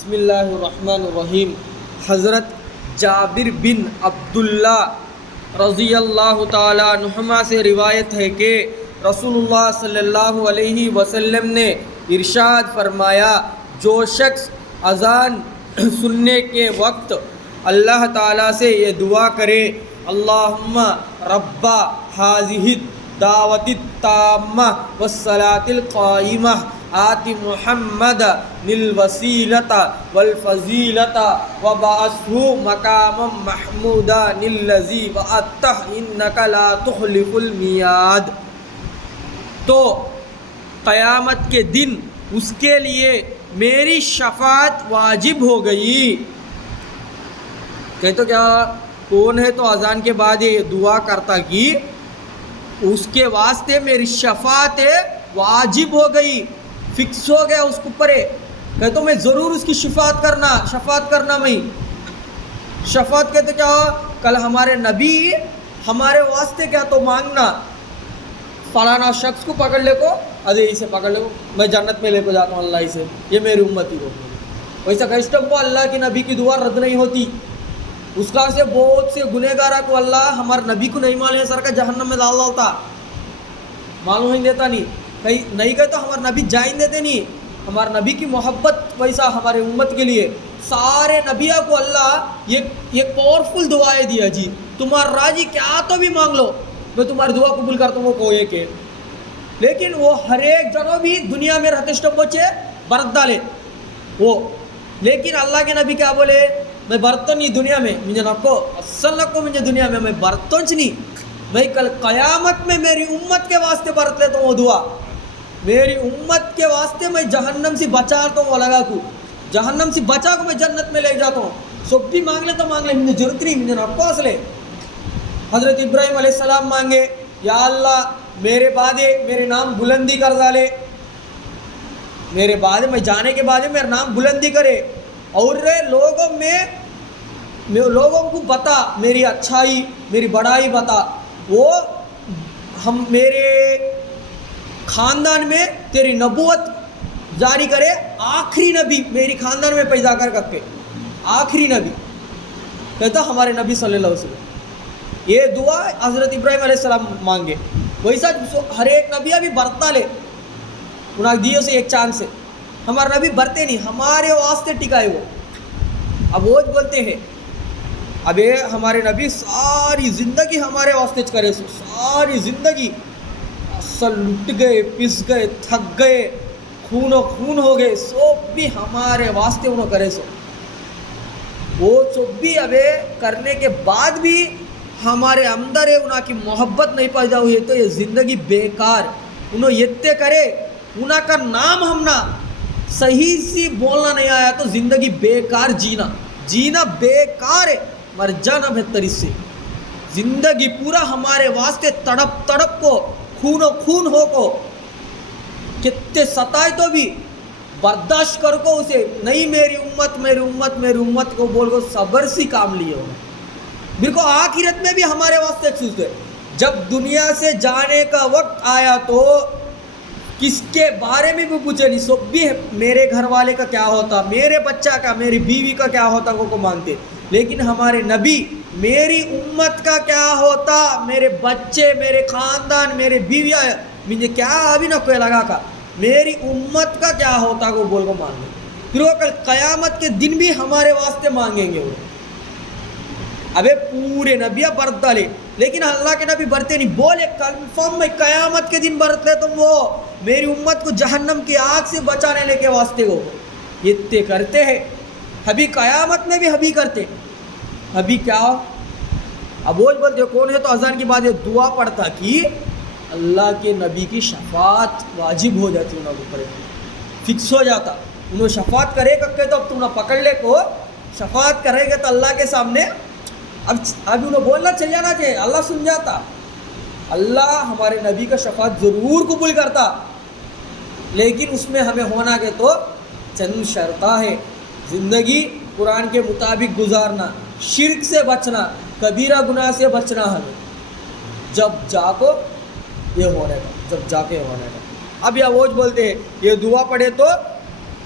بسم اللہ الرحمن الرحیم۔ حضرت جابر بن عبداللہ رضی اللہ تعالیٰ عنہما سے روایت ہے کہ رسول اللہ صلی اللہ علیہ وسلم نے ارشاد فرمایا، جو شخص اذان سننے کے وقت اللہ تعالیٰ سے یہ دعا کرے، اللہم رب ھذہ الدعوۃ التامہ والصلاۃ القائمہ آت محمد الوسیلۃ والفضیلۃ وبعثہ مقاما محمودا الذی وعدتہ انک لا تخلف المیعاد، تو قیامت کے دن اس کے لیے میری شفاعت واجب ہو گئی۔ کہ تو کیا کون ہے تو اذان کے بعد یہ دعا کرتا کہ اس کے واسطے میری شفاعت واجب ہو گئی، فکس ہو گیا اس کو پرے۔ کہ تو میں ضرور اس کی شفاعت کرنا میں شفاعت کہتے کیا ہو، کل ہمارے نبی ہمارے واسطے کیا تو مانگنا، فلانا شخص کو پکڑ لے کو ادے اسے پکڑ لے کو میں جنت میں لے کو جاتا ہوں اللہ سے، یہ میری امتی کو۔ ویسا کہسٹم کو اللہ کی نبی کی دعا رد نہیں ہوتی، اس کا سے بہت سے گنہگارہ کو اللہ ہمارے نبی کو نہیں مانے سر کا جہنم میں ڈال ڈالتا، معلوم ہی دیتا نہیں کہتا ہمارے نبی جائیں دیتے نہیں۔ ہمارے نبی کی محبت ویسا ہمارے امت کے لیے سارے نبیوں کو اللہ یہ پاورفل دعائیں دیا، جی تمہارا راضی کیا تو بھی مانگ لو میں تمہاری دعا قبول کرتا ہوں، وہ کوئی کہ لیکن وہ ہر ایک جنوں بھی دنیا میں رہتے اسٹم بچے برت ڈالے وہ، لیکن اللہ کے نبی کیا بولے، میں برتن نہیں دنیا میں مجھے نکو اصل نکو مجھے دنیا میں برتن نہیں، میں کل قیامت میں میری امت کے واسطے برت لیتا ہوں وہ دعا، میری امت کے واسطے میں جہنم سے بچاتا ہوں، وہ لگا کو جہنم سے بچا کو میں جنت میں لے جاتا ہوں۔ سب بھی مانگ لے تو مانگ لے، مجھے ضرورت نہیں، مجھے نکو اصلے۔ حضرت ابراہیم علیہ السلام مانگے، یا اللہ میرے بعد میرے نام بلندی کر ڈالے، میرے بعد میں جانے کے بعد میرا نام بلندی کرے، اور لوگوں کو بتا میری اچھائی میری بڑائی بتا، وہ ہم میرے خاندان میں تیری نبوت جاری کرے، آخری نبی میری خاندان میں پیدا کر کے آخری نبی کہتا ہمارے نبی صلی اللہ علیہ وسلم۔ یہ دعا حضرت ابراہیم علیہ السلام مانگے، ویسا ہر ایک نبی ابھی برتا لے انہوں نے دیے سے ایک چاند سے، ہمارے نبی برتے نہیں، ہمارے واسطے ٹکائے وہ۔ اب وہ بولتے ہیں اب یہ ہمارے نبی ساری زندگی ہمارے واسطے کرے سو، ساری زندگی اصل لٹ گئے پس گئے تھک گئے خون و خون ہو گئے، سب بھی ہمارے واسطے انہوں کرے سو، وہ سب بھی اب کرنے کے بعد بھی ہمارے اندر انہوں کی محبت نہیں پیدا ہوئی تو یہ زندگی بیکار، انہوں یہ کرے انہوں کا نام ہم نہ صحیح سی بولنا نہیں آیا تو زندگی بیکار، جینا بیکار ہے، مر جانا بہتر اس سے۔ زندگی پورا ہمارے واسطے تڑپ کو خون و خون ہو کو کتنے ستائے تو بھی برداشت کر کو اسے نہیں، میری امت کو بول کو صبر سی کام لیے ہو، بالکل آخرت میں بھی ہمارے واسطے ایک ہے۔ جب دنیا سے جانے کا وقت آیا تو کس کے بارے میں بھی پوچھے نہیں، سب بھی میرے گھر والے کا کیا ہوتا، میرے بچہ کا میری بیوی کا کیا ہوتا کو مانگتے، لیکن ہمارے نبی میری امت کا کیا ہوتا، میرے بچے میرے خاندان میرے بیویاں مجھے کیا ابھی نہ کوئی لگا کا، میری امت کا کیا ہوتا کو بول کو مانگے، پھر وہ کل قیامت کے دن بھی ہمارے واسطے مانگیں گے وہ۔ ابے پورے نبیہ برت ڈالے لیکن اللہ کے نبی برتے نہیں، بولے کنفرم میں قیامت کے دن برت لے تم، وہ میری امت کو جہنم کی آگ سے بچانے لے کے واسطے ہو، یہ کرتے ہیں ابھی قیامت میں بھی ابھی کرتے، ابھی کیا ہو اب وہ بولتے کون ہے تو اذان کی بعد یہ دعا پڑھتا کہ اللہ کے نبی کی شفاعت واجب ہو جاتی، انہوں کو فکس ہو جاتا، انہوں شفاعت کرے کہ تو اب تم نہ پکڑ لے کو شفاعت کرے گا تو اللہ کے سامنے اب انہوں بولنا چل جانا چاہیے، اللہ سن جاتا، اللہ ہمارے نبی کا شفاعت ضرور قبول کرتا، لیکن اس میں ہمیں ہونا کہ تو چند شرطیں ہے، زندگی قرآن کے مطابق گزارنا، شرک سے بچنا، کبیرہ گناہ سے بچنا، ہمیں جب جا کو یہ ہونے کا اب یہ وہ بولتے ہیں یہ دعا پڑھے تو